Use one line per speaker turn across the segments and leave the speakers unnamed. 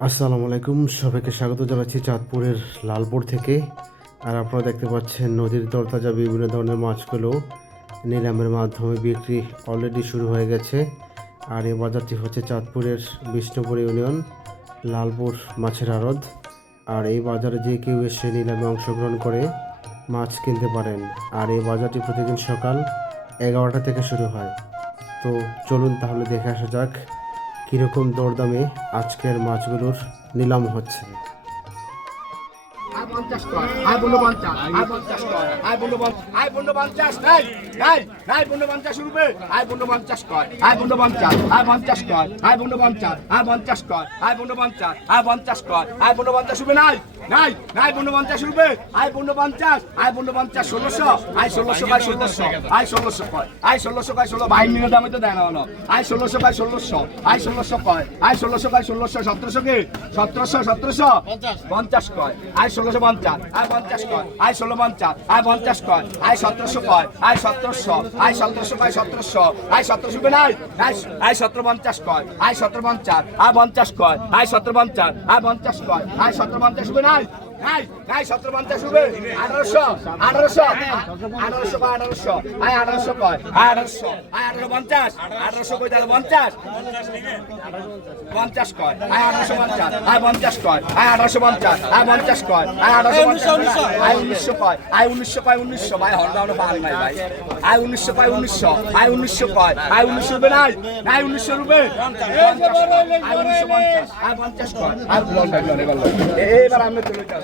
আসসালামু আলাইকুম, সবাইকে স্বাগত জানাচ্ছি চাঁদপুরের লালপুর থেকে। আর আপনারা দেখতে পাচ্ছেন, নদীর তরতাজা বিভিন্ন ধরনের মাছগুলো নিলামের মাধ্যমে বিক্রি অলরেডি শুরু হয়ে গেছে। আর এই বাজারটি হচ্ছে চাঁদপুরের বিষ্ণুপুর ইউনিয়ন, লালপুর মাছের আড়ত। আর এই বাজারে যে কেউ এসে নিলামে অংশগ্রহণ করে মাছ কিনতে পারেন। আর এই বাজারটি প্রতিদিন সকাল এগারোটা থেকে শুরু হয়। তো চলুন তাহলে দেখে আসা যাক কীরকম দরদামে আজকের মাছগুলোর নিলাম হচ্ছে?
নাই। নাই নাই পনেরো পঞ্চাশ রুপে। আয় পনেরো পঞ্চাশ আয় পনেরো পঞ্চাশ ষোলোশো আয় ষোলোশো বাই ষোলোশো আয় ষোলোশো কয় আয় ষোলোশো বাই ষোলো বাইন্ডিংয়ের দামে তো দেয় না হলো। আয় ষোলোশো বাই ষোলোশো আয় ষোলোশো কয় আয় ষোলোশো বাই ষোলোশো সতেরোশো কি? সতেরোশো সতেরোশো? পঞ্চাশ। কয় আয় ষোলোশো পঞ্চাশ আয় পঞ্চাশ কয় আয় ষোলো পঞ্চাশ আয় পঞ্চাশ কয় আয় সতেরোশো কয় আয় সতেরোশো আয় সতেরোশো কয় সতেরোশো আয় সতেরোশো কে নাই আয় সতেরো পঞ্চাশ কয় আয় সতেরো পঞ্চাশ আয় পঞ্চাশ কয় আয় সতেরো পঞ্চাশ আয় পঞ্চাশ কয় আয় সতেরো পঞ্চাশ কে নাই। নাই নাই সতেরো পঞ্চাশ হবে। আঠারোশো আঠারোশো আঠারোশো কয় আঠারোশো। আয় আঠারোশো কয়। আয় আঠারোশো আয় আঠারো পঞ্চাশ আঠারোশো কয় তাহলে পঞ্চাশ? পঞ্চাশ কয়। আয় আঠারোশো পঞ্চাশ আয় পঞ্চাশ কয়। আয় আঠারোশো পঞ্চাশ আয় পঞ্চাশ কয়। আয় আঠারোশো পঞ্চাশ। আয় উনিশশো কয়। আয় উনিশশো কয় উনিশশো। ভাই হরদা আমরা পান নাই ভাই। আয় উনিশশো কয় উনিশশো। আয় উনিশশো কয়। আয় উনিশশো রুপে নাই। নাই উনিশশো রুপে। আয় উনিশশো পঞ্চাশ। আয় পঞ্চাশ কয়। আয় এবার আমরা চলে যাচ্ছি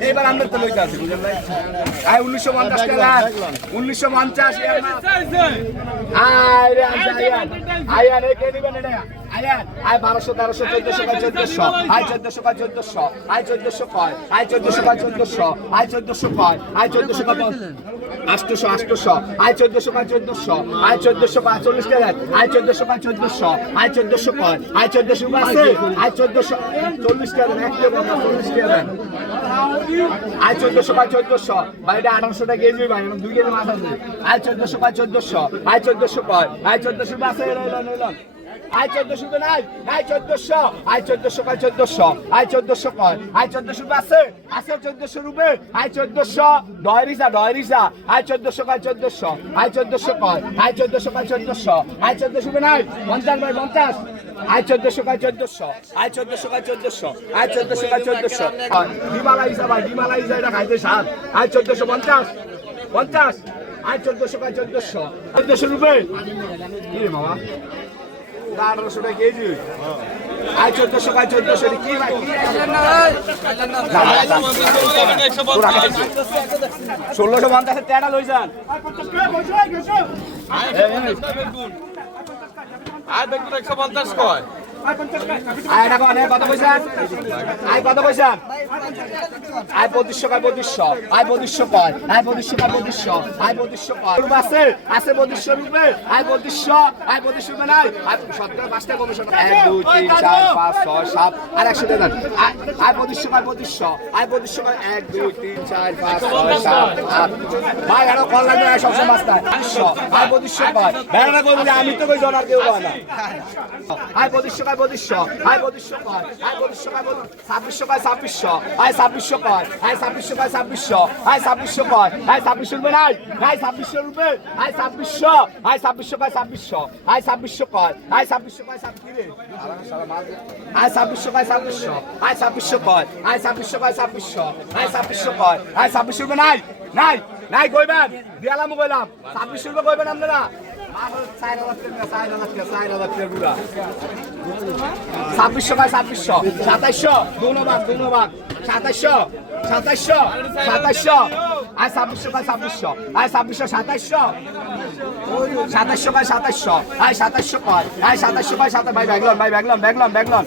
এইবার আমরা তো লইতে আছি বুঝলেন ভাই আয় উনিশশো পঞ্চাশ টাকা উনিশশো পঞ্চাশ আয়ান এই কে দিবেন এটা আয় বারোশো তেরোশো চোদ্দশো কয় চোদ্দশো আয় চোদ্দশো কয় চোদ্দশো আয় চোদ্দশো কয় আয় চোদ্দশো কয় চোদ্দশো আয় চোদ্দশো কয় আয় চোদ্দশো কয় আষ্টশো আষ্টশো আয় চোদ্দশো কয় চোদ্দশো আয় চোদ্দশো কয় চল্লিশ টাকা আয় চোদ্দশো কয় চোদ্দশো আয় চোদ্দশো কয় আয় চোদ্দশো আছে আয় চোদ্দশো চল্লিশ টাকা এক আয় চোদ্দশো বাই চোদ্দশো। বাড়িটা আঠারোশো টাকা কেজি ভাই দুই কেজি আয় চোদ্দশো বাই চোদ্দশো আয় চোদ্দশো কয়? আয় চোদ্দশো এলাম আয় চোদ্দশো তো নাই আয় চোদ্দশো আয় চোদ্দশো কয় চোদ্দশো আয় চোদ্দশো কয় আয় চোদ্দশো আছে আছে চোদ্দশো রুপে আয় চোদ্দশো ডয়রিসা ডয়রিসা আয় চোদ্দশো কয় চোদ্দশো আয় চোদ্দশো কয় আয় চোদ্দশো কয় চোদ্দশো আয় চোদ্দশো নাই পঞ্চাশ বাই পঞ্চাশ আয় চোদ্দশো কয় চোদ্দশো আয় চোদ্দশো কয় চোদ্দশো আয় চোদ্দশো কয় চোদ্দশো ডিমালা হিসাব ভাই ডিমালা হিসাব এটা খাইতে সাত আয় চোদ্দশো পঞ্চাশ পঞ্চাশ আয় চোদ্দশো কয় চোদ্দশো চোদ্দশো রুপে কি রে মামা আঠারোশো টাকা কেজি। আয় চোদ্দশো কয় চোদ্দশো কি ষোলোশো পঞ্চাশের তেরা লই যান
একশো পঞ্চাশ কয়?
আয় টাকা কত পয়সা? আয়, কত পয়সা? আয় পঁচিশশো কয় পঁচিশশো আয় পঁচিশশো কয় আয় পঁচিশশো কয় পঁচিশশো আয় পঁচিশশো কয় আছে আছে পঁচিশশো রূপে আয় পঁচিশশো আয় পঁচিশশো রূপে নাই আয় সতেরো পাঁচটা কমিশন এক দুই তিন চার পাঁচ ছয় সাত আর একশো টাকা আয় পঁচিশশো কয় পঁচিশশো আয় পঁচিশশো কয় এক দুই তিন চার পাঁচ ছয় সাত আট ভাই আরও কল লাগবে সবসময় পঁচিশশো আয় পঁচিশশো কয় বেড়াটা করবি আমি তো কই জনার কেউ না আয় পঁচিশশো কয় পঁচিশশো আয় পঁচিশশো কয় আয় পঁচিশশো কয় ছাব্বিশশো কয় ছাব্বিশশো আয় ছাব্বিশশো কয় আয় ছাব্বিশশো কয় ছাব্বিশশো আয় ছাব্বিশশো কয় আয় ছাব্বিশশো রুপে নাই আয় ছাব্বিশশো রুপে আয় ছাব্বিশশো আয় ছাব্বিশশো কয় ছাব্বিশশো আয় ছাব্বিশশো কয় আয় ছাব্বিশশো কয় ছাব্বিশ আয় ছাব্বিশশো কয় ছাব্বিশশো আয় ছাব্বিশশো কয় আয় ছাব্বিশশো কয় ছাব্বিশশো আয় ছাব্বিশশো কয় আয় ছাব্বিশশো রুপে নাই নাই নাই কইবেন দিয়ালাম কইলাম ছাব্বিশশো রুপে কইবেন আপনারা ছাব্বিশশো কয় ছাব্বিশশো সাতাইশশো ধন্যবাদ ধন্যবাদ সাতাইশশো সাতাশশো সাতাশশো। আর ছাব্বিশশো কয় ছাব্বিশশো আর ছাব্বিশশো, সাতাশশো। সাতাশশো কয় সাতাশশো আর সাতাশশো কাল আর সাতাশশো কয় সাতাশ ভাই ব্যাগলন ভাই ব্যাগলন ব্যাগলন ব্যাগলন।